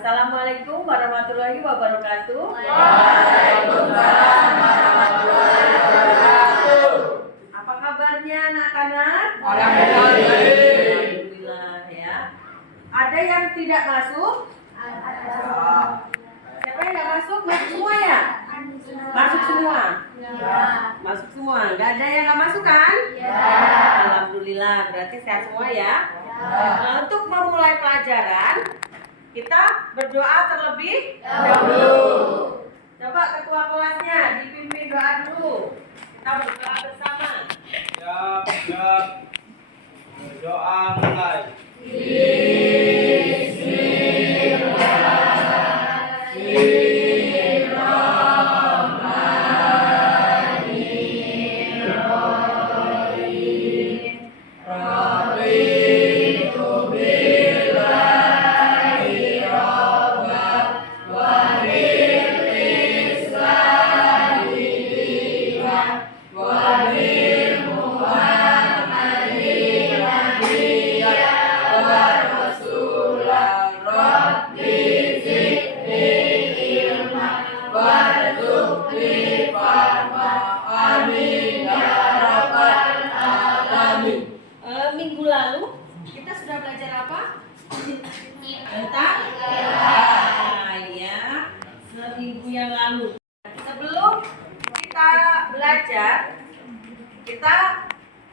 Assalamualaikum warahmatullahi wabarakatuh. Waalaikumsalam warahmatullahi wabarakatuh. Apa kabarnya anak-anak? Alhamdulillah ya. Ada yang tidak masuk? Siapa yang tidak masuk? Masuk semua ya? Masuk semua? Masuk semua. Gak ada yang nggak masuk kan? Alhamdulillah. Berarti sehat semua ya? Nah, untuk memulai pelajaran, kita berdoa terlebih dahulu. Coba ketua kelasnya dipimpin doa dulu. Kita berdoa bersama. Siap. Berdoa mulai. Minggu lalu kita sudah belajar apa? Tentang ya, seminggu yang lalu. Sebelum kita belajar, kita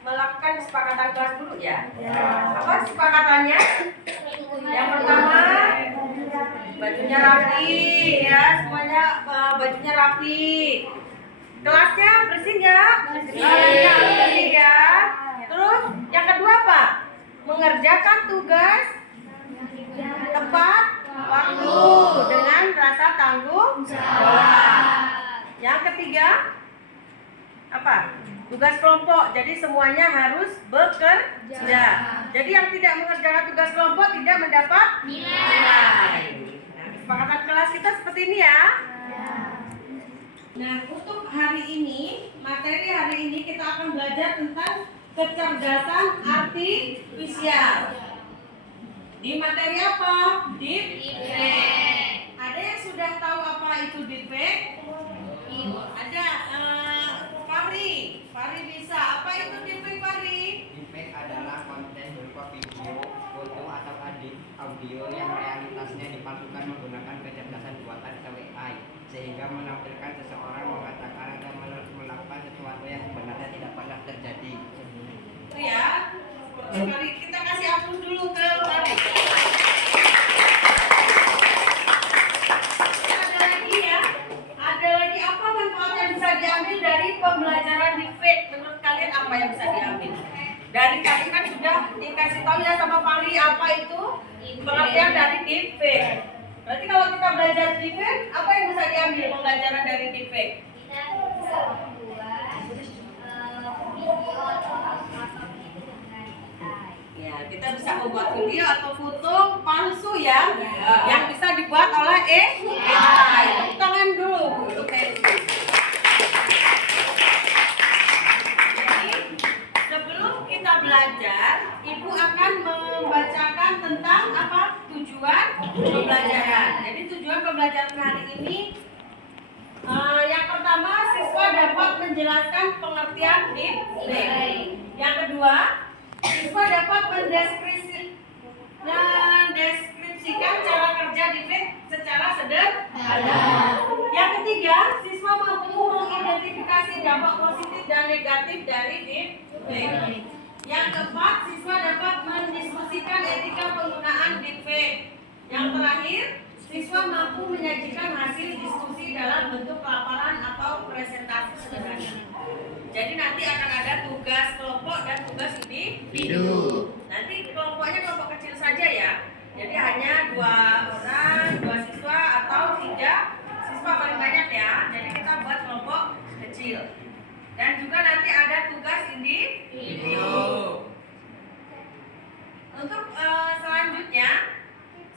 melakukan kesepakatan kelas dulu ya. Apa kesepakatannya? Yang pertama, bajunya rapi ya, semuanya bajunya rapi. Kelasnya bersih nggak? Bersih ya. Terus yang kedua apa? Mengerjakan tugas tepat waktu dengan rasa tanggung jawab. Yang ketiga apa? Tugas kelompok. Jadi semuanya harus bekerja. Jadi yang tidak mengerjakan tugas kelompok tidak mendapat nilai. Nah, kesepakatan kelas kita seperti ini ya. Nah, untuk hari ini, materi hari ini kita akan belajar tentang kecerdasan artifisial. Di materi apa? Deepfake. Ada yang sudah tahu apa itu deepfake? Ada. Fahri bisa. Apa itu deepfake, Fahri? Deepfake adalah konten berupa video, foto atau audio yang realitasnya dipalsukan menggunakan kecerdasan buatan atau AI, sehingga menampilkan seseorang mengatakan atau melakukan sesuatu yang sebenarnya tidak pernah terjadi. Itu ya. Mari kita kasih aplaus dulu ke Fahri. Ada lagi ya. Ada lagi apa manfaat yang bisa diambil dari pembelajaran deepfake? Menurut kalian apa yang bisa diambil? Dari tadi kan sudah dikasih tahu ya sama Fahri apa itu pengertian dari deepfake. Berarti kalau kita belajar deepfake, apa yang bisa diambil pembelajaran dari deepfake? Kita bisa membuat video atau foto itu dengan AI. Ya, kita bisa membuat video atau foto palsu ya, yang bisa dibuat oleh AI. Tepuk tangan dulu untuk Nancy. Jadi, sebelum kita belajar, Ibu akan membacakan tentang apa tujuan pembelajaran. Jadi tujuan pembelajaran hari ini, yang pertama siswa dapat menjelaskan pengertian deepfake. Yang kedua, siswa dapat mendeskripsikan cara kerja deepfake secara sederhana. Yang ketiga, siswa mampu mengidentifikasi dampak positif dan negatif dari deepfake. Yang keempat, siswa dapat mendiskusikan etika penggunaan deepfake. Yang terakhir, siswa mampu menyajikan hasil diskusi dalam bentuk laporan atau presentasi sederhana. Jadi nanti akan ada tugas kelompok dan tugas individu. Nanti kelompoknya kelompok kecil saja ya. Jadi hanya 2 orang, 2 siswa atau 3 siswa paling banyak ya. Jadi kita buat kelompok kecil. Dan juga nanti ada tugas individu. Untuk selanjutnya,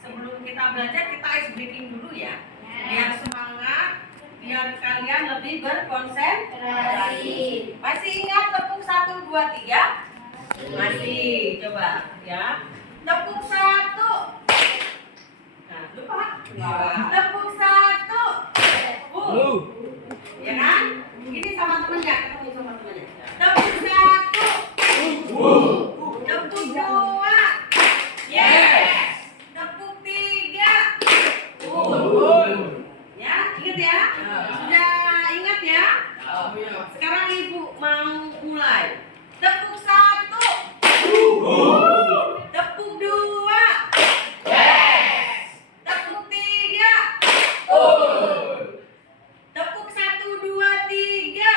sebelum kita belajar, kita ice breaking dulu ya. Biar semangat, biar kalian lebih berkonsentrasi. Masih ingat tepuk 1, 2, 3? Masih, coba ya. Tepuk 1. Nah, lupa. Tepuk satu. Ya kan? Ini sama temennya, ketemu sama temennya. Tepuk satu. Tepuk dua. Yes. Tepuk tiga. Ya, ingat ya? Sudah ingat ya? Sekarang ibu mau mulai. Tepuk satu. Tepuk dua. Tepuk tiga. Tepuk satu, dua, tiga.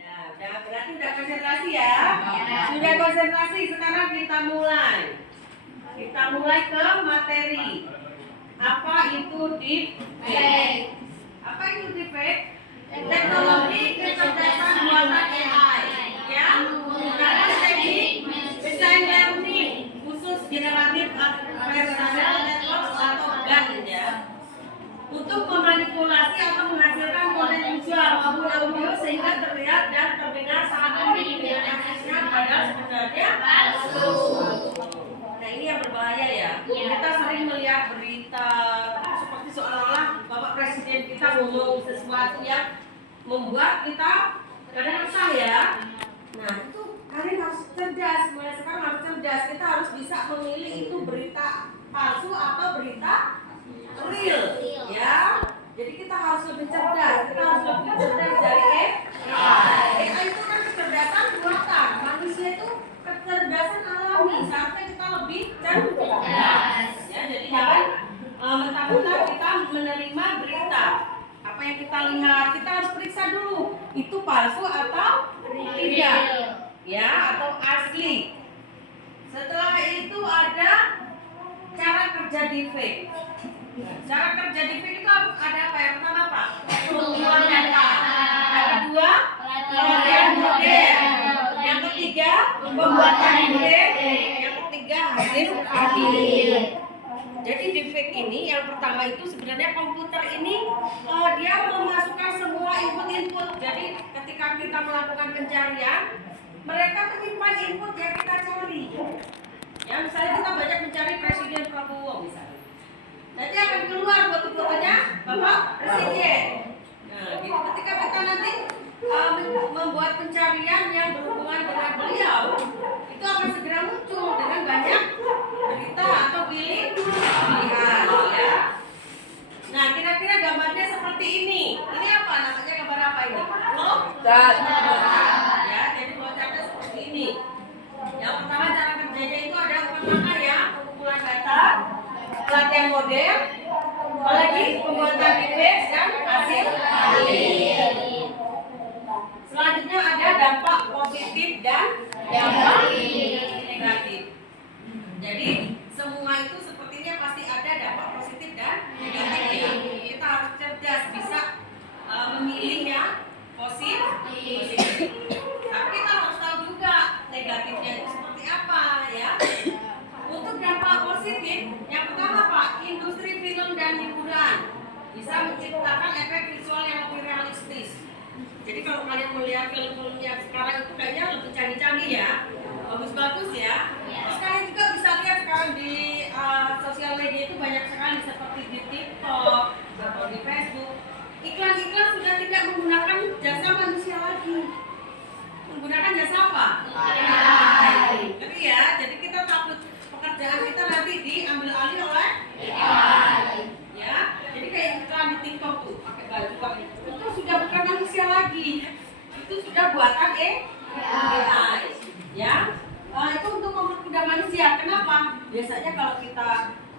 Nah, berarti udah konsentrasi ya? Sudah konsentrasi, sekarang kita mulai. Kita mulai ke materi. Apa itu deepfake? Apa itu deepfake? Teknologi kecerdasan buatan AI. Ya, menggunakan teknik machine learning khusus generatif adversarial network atau GAN ya. Untuk memanipulasi atau menghasilkan konten visual maupun audio sehingga terlihat dan terdengar sangat unik dengan aksesnya padahal sebenarnya palsu. Nah ini yang berbahaya ya. Kita sering melihat berita seperti seolah-olah Bapak Presiden kita ngomong sesuatu yang membuat kita kadang resah ya. Nah itu kalian harus cerdas, mulai sekarang harus cerdas. Kita harus bisa memilih itu berita palsu atau berita real ya. Jadi kita harus lebih cerdas. Kita harus lebih cerdas dari AI. AI itu kan kecerdasan buatan. Manusia itu kecerdasan alami. Seharusnya kita lebih cerdas. Ya, jadi jangan mentah-mentah kita menerima berita. Apa yang kita lihat, kita harus periksa dulu. Itu palsu atau tidak? Ya, atau asli. Setelah itu ada cara kerja deepfake. Cara kerja deepfake itu ada apa? Yang pertama apa? Pengumpulan data. Yang kedua, pelatihan model. Yang ketiga, pembuatan model. Yang ketiga, hasil akhir. Jadi deepfake ini yang pertama itu sebenarnya komputer ini dia memasukkan semua input-input. Jadi ketika kita melakukan pencarian, mereka menyimpan input yang kita cari. Ya, misalnya kita banyak mencari Presiden Prabowo misalnya. Nanti akan keluar foto-fotonya Bapak Presiden. Nah, jadi ketika kita nanti membuat pencarian yang berhubungan dengan beliau, itu akan segera muncul dengan banyak berita atau pilihan, ya. Nah, kira-kira gambarnya seperti ini. Ini apa? Namanya gambar apa ini? Flowchart. Ya, jadi flowchartnya seperti ini. Yang pertama cara kerjanya itu ada 4 langkah ya, pengumpulan data, pelatihan model, apalagi pembuatan deepfake dan hasil akhir. Selanjutnya ada dampak positif dan dampak negatif. Jadi semua itu sepertinya pasti ada dampak positif dan negatif ya. Kita harus cerdas bisa memilih yang positif. Tapi kita harus tahu juga negatifnya itu seperti apa ya. Untuk dampak positif, yang pertama Pak, industri film dan hiburan bisa menciptakan efek visual yang lebih realistis. Jadi kalau kalian melihat film-film yang sekarang itu kayaknya lebih canggih-canggih ya, bagus-bagus ya. Terus kalian juga bisa lihat sekarang di sosial media itu banyak sekali seperti di TikTok atau di Facebook. Iklan-iklan sudah tidak menggunakan jasa manusia lagi. Menggunakan jasa apa? AI. Tapi ya, jadi kita takut pekerjaan kita nanti diambil alih oleh AI. Ya, jadi kayak iklan di TikTok tuh pakai baju itu sudah bukan manusia lagi. Itu sudah buatan AI. Ya. Itu untuk mempermudah manusia. Kenapa? Biasanya kalau kita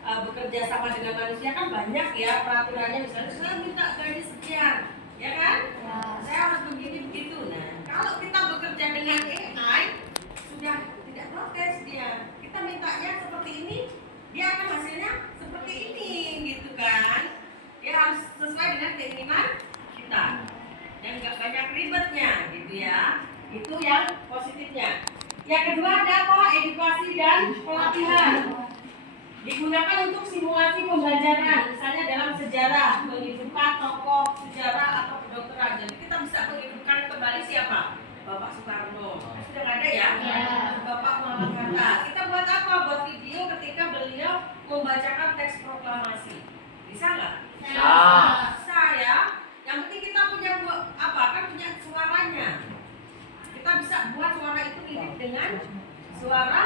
bekerja sama dengan manusia kan banyak ya peraturannya, misalnya saya minta gaji sekian, ya kan? Saya harus begini begitu. Nah, kalau kita bekerja dengan AI sudah tidak protes dia. Kita mintanya seperti ini, dia akan hasilnya seperti ini, gitu kan? Dia harus sesuai dengan keinginan kita dan nggak banyak ribetnya, gitu ya. Itu yang positifnya. Yang kedua ada apa? Edukasi dan pelatihan. Digunakan untuk simulasi pembelajaran, misalnya dalam sejarah, menghidupkan tokoh sejarah atau kedokteran. Jadi kita bisa menghidupkan kembali siapa? Bapak Soekarno. Sudah nggak ada ya? Bapak Muhammad Hatta. Kita buat apa? Buat video ketika membacakan teks proklamasi. Bisa nggak? Bisa. Bisa ya. Yang penting kita punya apa? Kan punya suaranya. Kita bisa buat suara itu mirip dengan suara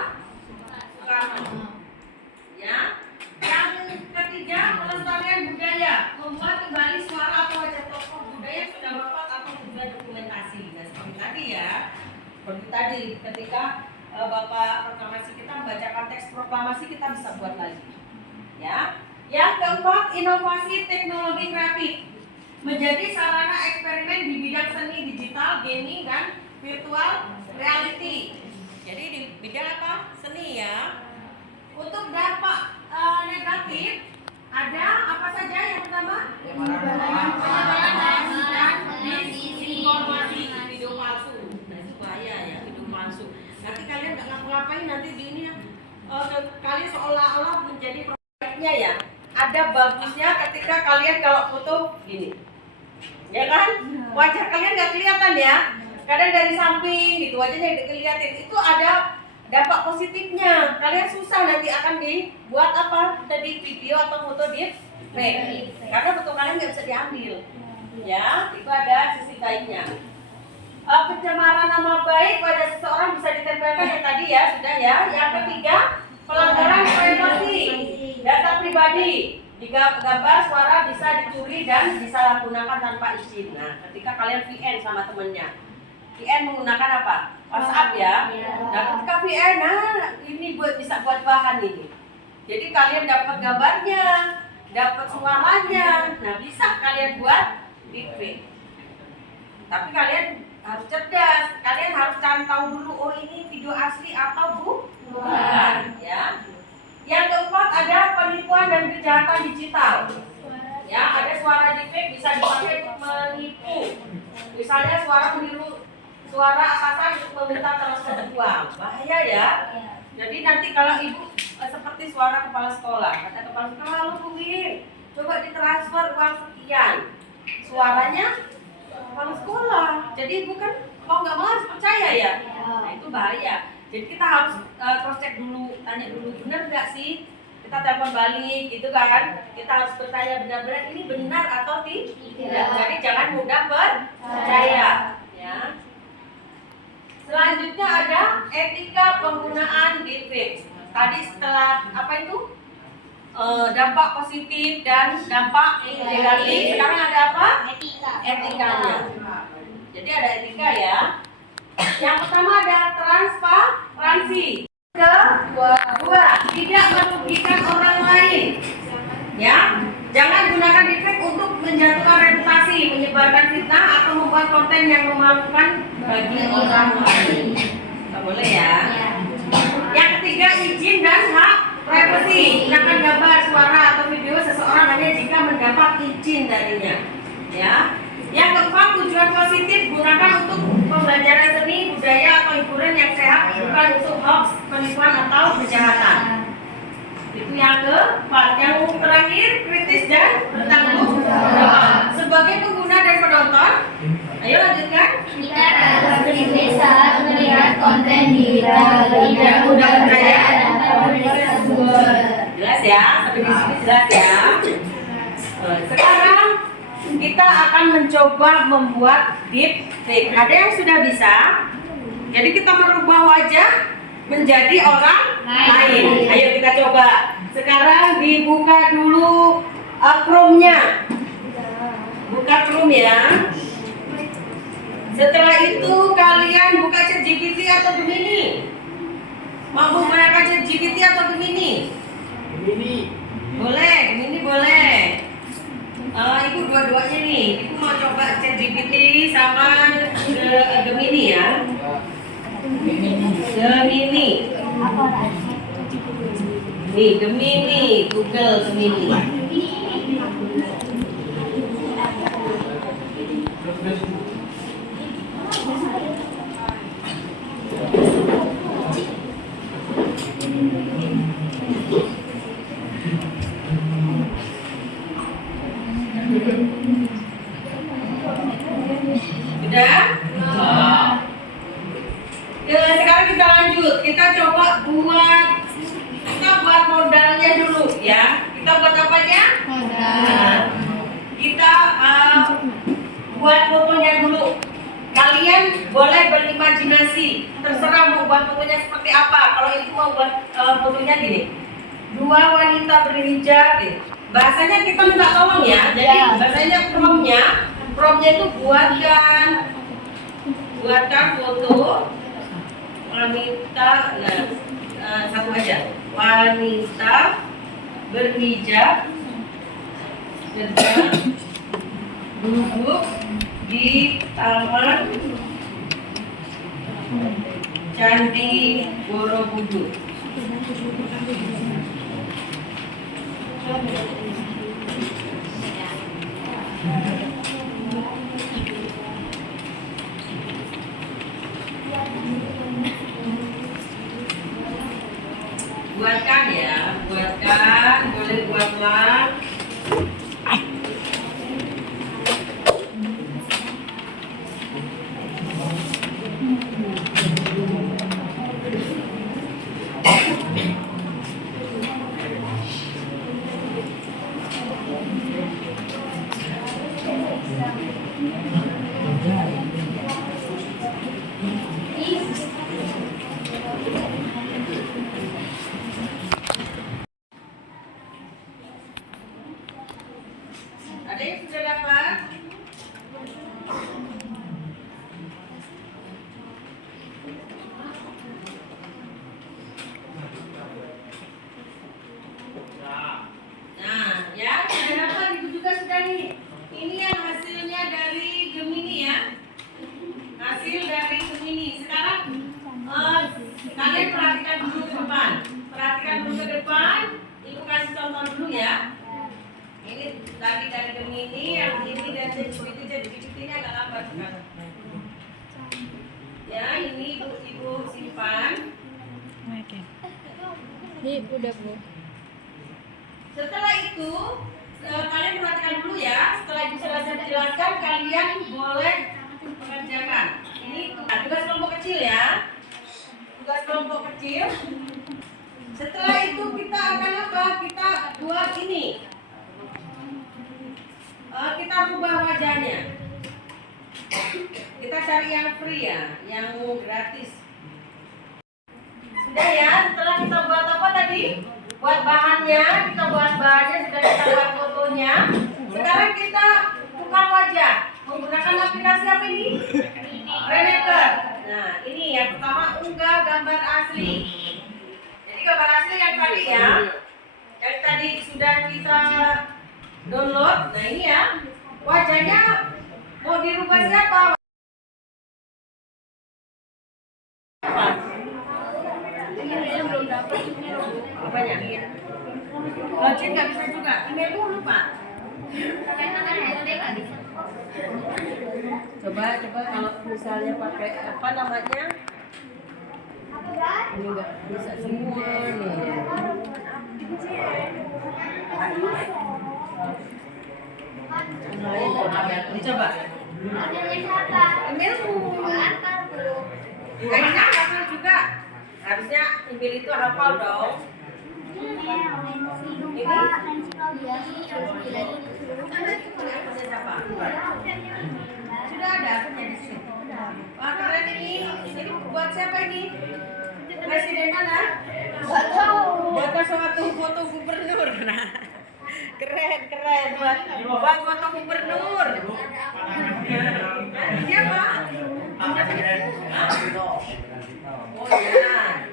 Soekarno. Ya. Yang ketiga, pelestarian budaya, membuat kembali suara atau wajah tokoh budaya yang sudah wafat atau sudah dokumentasi. Nah, seperti tadi ya. Seperti tadi ketika Bapak proklamasi kita membacakan teks proklamasi, kita bisa buat lagi. Ya. Yang keempat, inovasi teknologi kreatif menjadi sarana eksperimen di bidang seni digital, gaming dan virtual reality. Jadi di bidang apa? Seni ya. Untuk dampak negatif ada apa saja? Yang pertama, penyebaran dan disinformasi, video palsu. Nah, itu bahaya ya, video palsu. Nanti kalian nggak ngapa-ngapain, nanti di ini kalian seolah-olah menjadi proyeknya ya. Ada bagusnya ketika kalian kalau foto gini, ya kan? Wajah kalian nggak kelihatan ya. Kadang dari samping gitu wajahnya dilihatin. Itu ada dampak positifnya. Kalian susah nanti akan dibuat apa? Tadi video atau foto di fake. Karena foto kalian nggak bisa diambil. Ya, itu ada sisi baiknya. Pencemaran nama baik pada seseorang bisa ditempelkan yang tadi ya, sudah ya. Yang ketiga, pelanggaran privasi data pribadi. Jika gambar suara bisa dicuri dan disalahgunakan tanpa izin. Nah, ketika kalian VN sama temennya, VN menggunakan apa? WhatsApp ya. Nah, ketika VN, ini bisa buat bahan ini. Jadi kalian dapat gambarnya, dapat suaranya. Nah, bisa kalian buat deepfake. Tapi kalian harus cerdas. Kalian harus cari tahu dulu, oh ini video asli atau bukan, ya. Yang keempat ada penipuan dan kejahatan digital. Ya, ada suara deepfake bisa dipakai untuk menipu. Misalnya suara meniru suara atasan untuk meminta transfer uang. Bahaya ya. Jadi nanti kalau ibu seperti suara kepala sekolah, kata kepala sekolah, lalu Bu Win, coba ditransfer uang sekian. Suaranya kepala sekolah. Jadi ibu kan mau nggak mau harus percaya ya. Nah, itu bahaya. Jadi kita harus cross check dulu, tanya dulu benar nggak sih? Kita telepon balik gitu kan. Kita harus bertanya benar-benar ini benar atau tidak. Jadi jangan mudah percaya, ya. Selanjutnya ada etika penggunaan deepfake. Tadi setelah apa itu? Dampak positif dan dampak negatif. Sekarang ada apa? Etikanya. Jadi ada etika ya. Yang pertama ada transparansi. Kedua, tidak merugikan orang lain. Ya, jangan gunakan deepfake untuk menjatuhkan reputasi, menyebarkan fitnah atau membuat konten yang memalukan bagi orang lain. Nggak boleh ya. Yang ketiga, izin dan hak privasi. Gunakan gambar, suara atau video seseorang hanya jika mendapat izin darinya. Ya. Yang keempat, tujuan positif gunakan untuk pembelajaran seni, budaya atau hiburan yang sehat, bukan untuk hoax, penipuan atau kejahatan. Itu yang keempat. Yang terakhir, kritis dan bertanggung jawab. Sebagai pengguna dan penonton, ayo lanjutkan. Kita harus kritis saat melihat konten digital, tidak mudah percaya dan tersebut. Jelas ya, sampai di sini jelas ya. Sekarang kita akan mencoba membuat deepfake. Ada yang sudah bisa. Jadi kita merubah wajah menjadi orang lain. Ayo kita coba. Sekarang dibuka dulu Chrome-nya. Buka Chrome ya. Setelah itu kalian buka ChatGPT atau Gemini. Mau menggunakan ChatGPT atau Gemini? Gemini. Boleh, Gemini boleh. Ibu dua-duanya nih. Ibu mau coba ChatGPT sama Gemini ya. Gemini. Nih, Gemini, Google Gemini. Sudah? Ya, sekarang kita lanjut. Kita coba buat modalnya dulu Ya, kita buat apanya? Kita buat fotonya dulu. Kalian boleh berimajinasi, terserah mau buat fotonya seperti apa. Kalau itu mau buat fotonya gini, dua wanita berhijab. Bahasanya kita minta tolong ya. Jadi bahasanya promnya itu buatkan foto wanita. Satu aja, wanita berhijab sedang duduk di taman Candi Borobudur. Buatkan ya, boleh buatlah. Ada yang sudah dapat? Nah, ya sudah dapat, itu juga sudah nih. Ini yang hasilnya dari Gemini ya. Hasil dari Gemini. Sekarang kalian perhatikan dulu ke depan. Perhatikan dulu ke depan. Ibu kasih contoh dulu ya. Ini tadi dari Gemini, yang ini dan jadi ini agak lambat sekarang. Ya, ini ibu simpan. Ini udah Bu. Setelah itu kalian perhatikan dulu ya. Setelah ibu selesai jelaskan, kalian boleh mengerjakan. Ini tugas kelompok kecil ya. Tugas kelompok kecil. Setelah itu kita akan apa? Kita buat ini. Kita rubah wajahnya. Kita cari yang free ya, yang gratis. Sudah ya, setelah kita buat apa tadi? Buat bahannya, sudah kita buat fotonya. Sekarang kita tukar wajah. Menggunakan aplikasi apa ini? Renmaker. Nah, ini yang pertama, unggah gambar asli. Jadi gambar asli yang tadi ya. Yang tadi sudah kita download. Nah, ini ya. Wajahnya mau dirubah siapa? Belum dapat email. Apanya? Login nggak bisa juga. Email dulu Pak. Coba kalau misalnya pakai apa namanya? Ini nggak bisa semua nih. Dicoba. Emailmu. Kayaknya hafal juga. Harusnya email itu hafal dong. Sudah ada akunnya di sini. Wah keren ini. Ini buat siapa ini? Presiden mana? Nggak tahu. Buat suatu foto gubernur. Nah, keren buat foto gubernur. Siapa? Oh ya.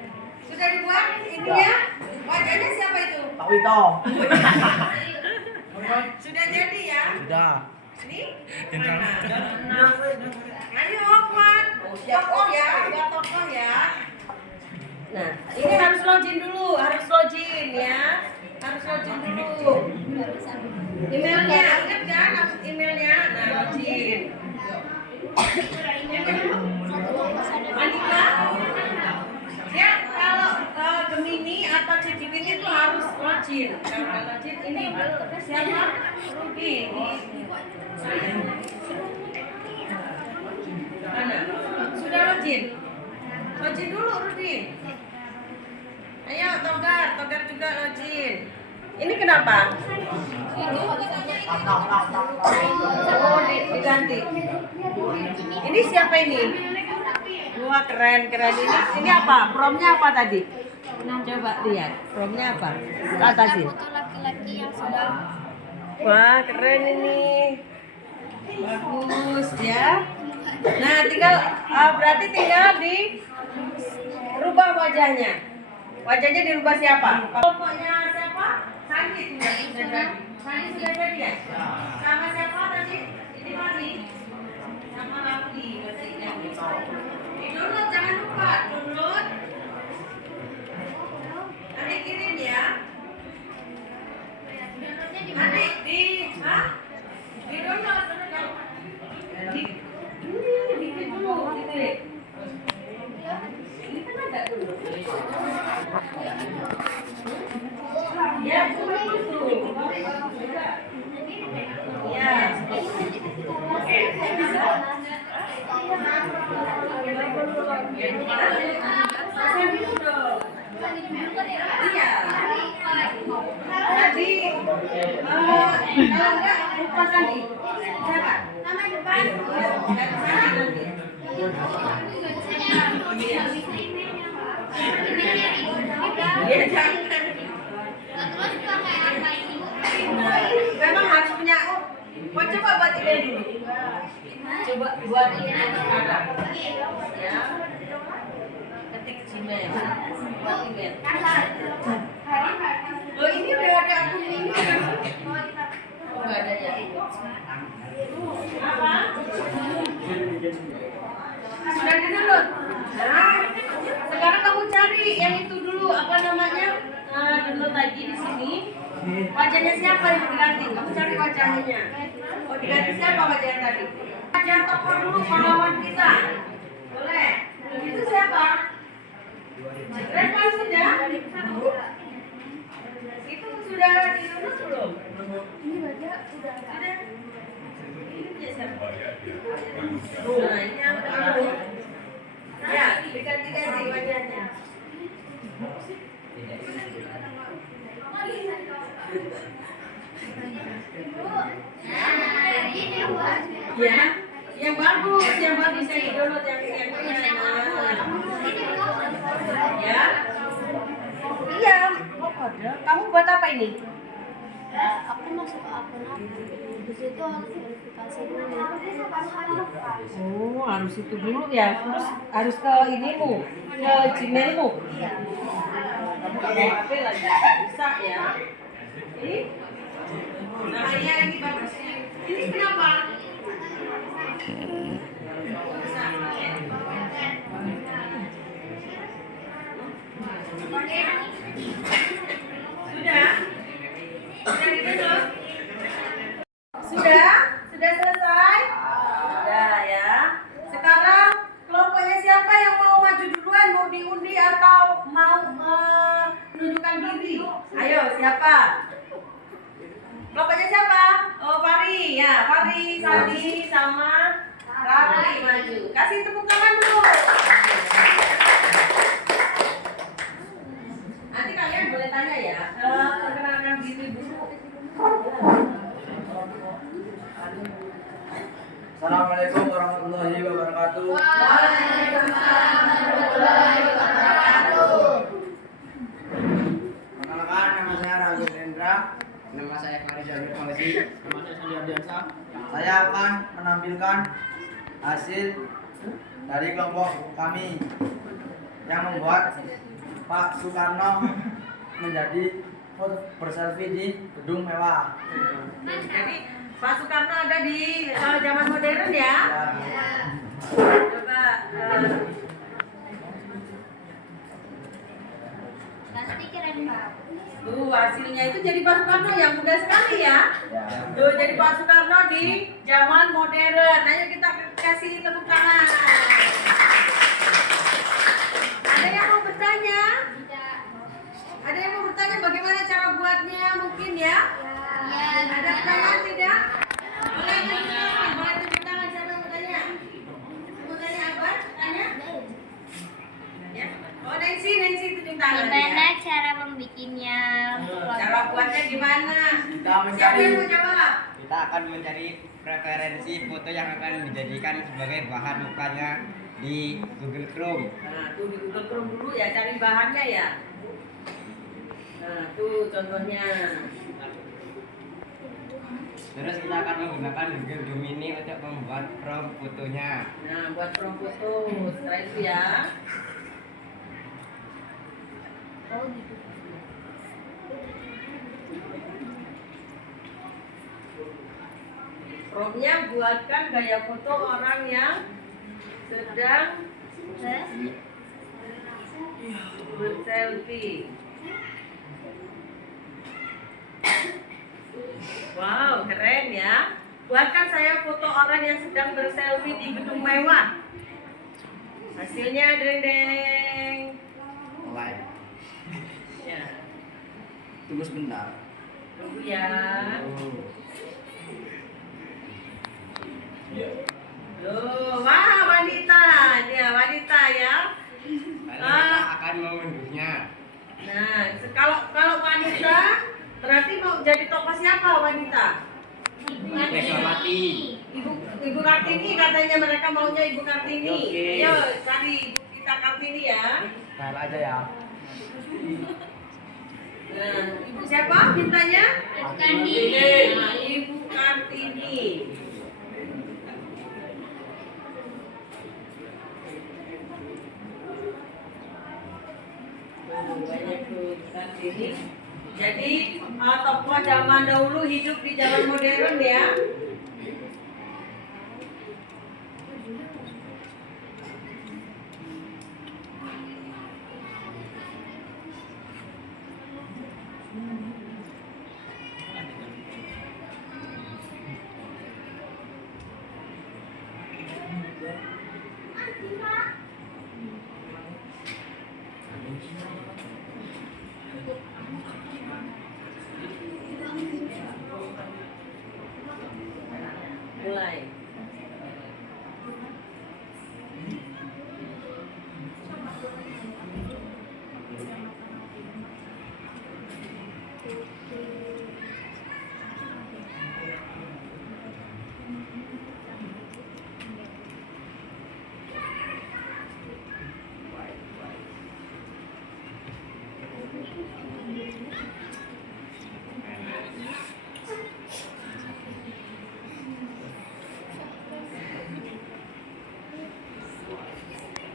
Sudah dibuat ininya? Wajahnya siapa itu? Pak Wito. Sudah jadi ya? Sudah. Ini? Ayo buat tokoh ya, buat tokoh ya. Nah, ini harus login dulu, ya. Harus login dulu. Emailnya, ingat kan emailnya? Nah, login. Andika, ya kalau Gemini atau ChatGPT itu harus login. Kalau login ini siapa? Rudy. Mana? Sudah login? Login dulu Rudy. Ayo Togar juga login. Ini kenapa? Oh, diganti. Ini siapa ini? Wah, keren. Ini apa? Promnya apa tadi? Coba lihat. Promnya apa? Atasin. Foto laki-laki yang sedang. Wah, keren ini. Bagus ya. Nah, berarti tinggal dirubah wajahnya. Wajahnya dirubah siapa? Pokoknya siapa? Sandi sudah jadi. Sandi sudah jadi ya? Sama siapa tadi? Ini Mari. Sama Raffi. Download, jangan lupa. Download. Nanti kirim ya. Nanti di download. Bikin dulu. Ini kan ada dulu. Ya, dulu. Ya. Iya. Tadi kalau enggak lupa tadi. Siapa? Nama depan. Iya, jangan. Memang harus punya. Coba buat email dulu. Coba buat email sekarang. Ya. Ketik Gmail. Buat email. Oh, ini udah ada akun ini. Oh, enggak ada ya. Apa? Sudah di-download. Nah, sekarang kamu cari yang itu dulu, apa namanya? Download lagi di sini. Wajahnya siapa yang diganti? Kamu cari wajahnya. Oh, diganti siapa wajahnya tadi? Wajah tokoh dulu pahlawan kita. Boleh. Itu siapa? Revan sudah? Itu sudah di-download belum? Ini wajah udah ada. Ini dia siapa? Nah, ini apa? Ya, diganti-ganti wajahnya. Ya, yang bagus yang di-download yang punya. Ya. Iya, oh ada. Kamu buat apa ini? Aku masuk ke akun aku. Di situ harus verifikasi dulu. Oh, harus itu dulu ya. Terus harus ke inimu, ke Gmailmu. Iya. Kamu pakai HP lagi bisa ya. Ini namanya ini bagus. Ini kenapa? Sudah? Sudah di-download? Sudah? Sudah selesai? Sudah ya. Sekarang kelompoknya siapa yang mau maju duluan, mau diundi atau mau menunjukkan diri? Ayo, siapa? Kelompoknya siapa? Oh, Fari. Ya, Fari, Sandi, sama Raffi maju. Kasih tepuk tangan dulu. Nanti kalian boleh tanya ya. Perkenalkan diri dulu. Assalamualaikum warahmatullahi wabarakatuh. Waalaikumsalam warahmatullahi wabarakatuh. Perkenalkan, nama saya Ragu Hendra. Nama saya Farizal Fauzi. Nama saya Sandi Ardiansa. Saya akan menampilkan hasil dari kelompok kami yang membuat Pak Soekarno menjadi berselfie di gedung mewah. Jadi Pak Soekarno ada di zaman modern ya. Coba Pasti keren Pak. tuh hasilnya itu jadi Pak Soekarno yang muda sekali ya. Tuh jadi Pak Soekarno di zaman modern. Ayo kita kasih tepuk tangan. Ada yang mau bertanya? Ada yang mau bertanya bagaimana cara buatnya mungkin ya? Ada pertanyaan tidak? Boleh tunjuk tangan, boleh tunjuk tangan siapa yang mau tanya? Mau tanya apa? Tanya? Ya. Oh Nancy tunjuk tangan Gimana ya. cara membikinnya? Cara buatnya gimana? Kita Siapa mencari yang mau jawab? Kita akan mencari preferensi foto yang akan dijadikan sebagai bahan mukanya di Google Chrome. Nah, tuh di Google Chrome dulu ya, cari bahannya ya. Nah, tuh contohnya. Terus kita akan menggunakan Google Gemini untuk membuat prompt fotonya. Nah, buat prompt foto. Setelah itu ya. Oh gitu. Promptnya buatkan gaya foto orang yang sedang berselfie. Wow, keren ya. Buatkan saya foto orang yang sedang berselfie di gedung mewah. Hasilnya deng. live. Ya, Tunggu sebentar. tunggu ya. Loh, wah wanita, dia wanita ya. Lalu kita akan mengunduhnya. Nah, kalau wanita berarti mau jadi tokoh siapa wanita? Megawati. Ibu Kartini katanya mereka maunya Ibu Kartini. Oke. Ayo cari Ibu kita Kartini ya. Ntar aja ya. Nah, Ibu siapa mintanya? Kartini. Nah, Ibu Kartini. Banyak tuh Kartini. Jadi tokoh zaman dahulu hidup di zaman modern ya. Mulai.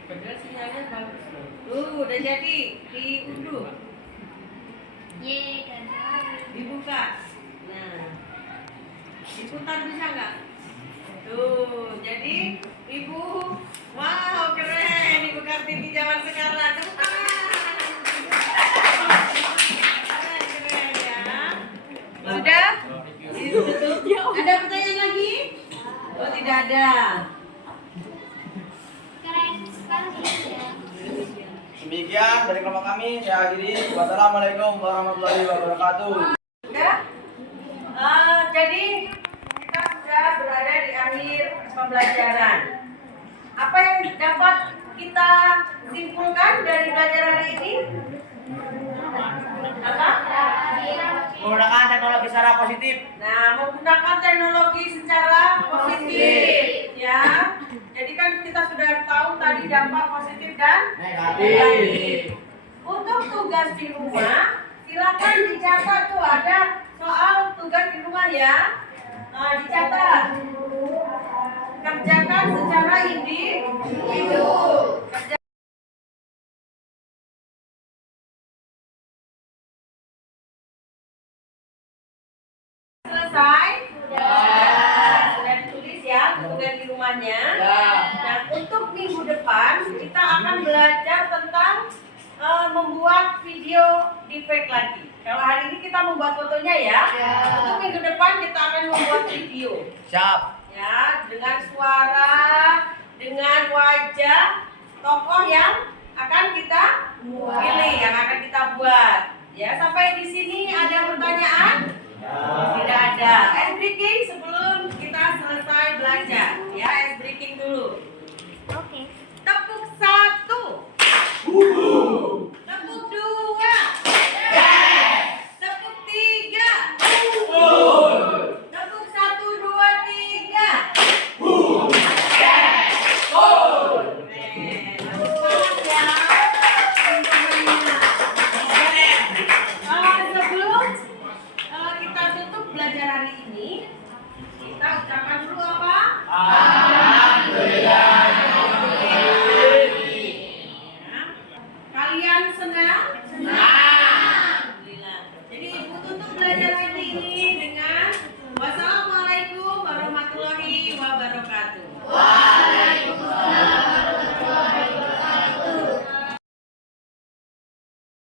Padahal sinyalnya bagus loh. Udah jadi diunduh, Ye, kan. dibuka. Nah, diputar bisa nggak? Tuh, jadi Ibu, wow keren Ibu Kartini zaman sekarang. Tepuk tangan. Keren ya. Sudah? Ada pertanyaan lagi? Oh tidak ada. Keren sekali ya. Demikian dari kelompok kami, saya akhiri. Wassalamualaikum warahmatullahi wabarakatuh. Sudah? Jadi kita sudah berada di akhir pembelajaran. Apa yang dapat kita simpulkan dari pelajaran hari ini? Apa? Menggunakan teknologi secara positif. Nah, menggunakan teknologi secara positif, ya. Jadi kan kita sudah tahu tadi dampak positif dan negatif. Untuk tugas di rumah, silakan dicatat tuh ada soal tugas di rumah ya. Nah, dicatat. Kerjakan secara individu. Selesai? Sudah ditulis ya tugas di rumahnya. Nah, untuk minggu depan kita akan belajar tentang membuat video deepfake lagi. Kalau hari ini kita membuat fotonya ya. Untuk minggu depan kita akan membuat video. Siap. Ya, dengan suara, dengan wajah tokoh yang akan kita pilih, yang akan kita buat. Ya, sampai di sini ada pertanyaan? Tidak ada. Ice breaking